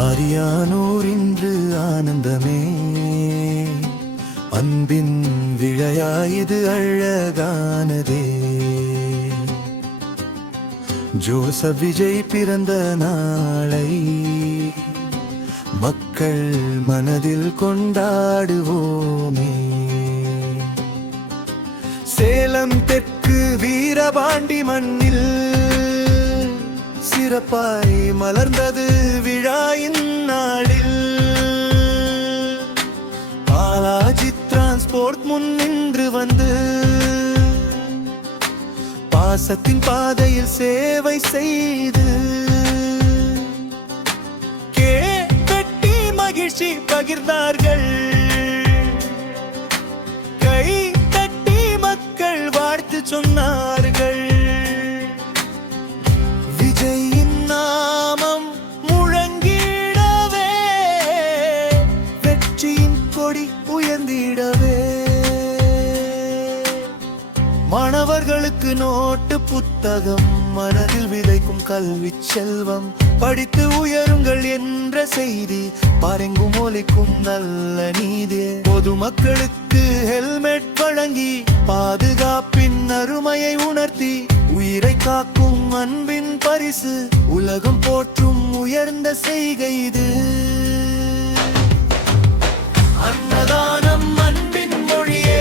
ஆரியானோர் இன்று ஆனந்தமே, அன்பின் விழையாயிது அழகானதே. ஜோசப் விஜய் பிறந்த நாளை மக்கள் மனதில் கொண்டாடுவோமே. சேலம் தெற்கு வீரபாண்டி மண்ணில் சிறப்பாய் மலர்ந்தது விழாயின் நாளில். பாலாஜி டிரான்ஸ்போர்ட் முன் நின்று வந்து பாசத்தின் பாதையில் சேவை செய்து கேட்டி மகிழ்ச்சி பகிர்ந்தார்கள். கை தட்டி மக்கள் வாழ்த்து சொன்னார்கள். விஜயின் நாமம் முழங்கிடவே, வெற்றியின் கொடி உயர்ந்திடவே. மாணவர்களுக்கு நோட்டு புத்தகம், மனதில் விதைக்கும் கல்வி செல்வம். படித்து உயருங்கள் என்ற செய்தி பாரெங்கும் ஒலிக்கும் நல்ல நீதி. பொதுமக்களுக்கு ஹெல்மெட் வழங்கி பாதுகாப்பின் அருமையை உணர்த்தி உயிரை காக்கும் அன்பின் பரிசு உலகம் போற்றும் உயர்ந்த செய்கை இது. அன்னதானம் அன்பின் மொழியே.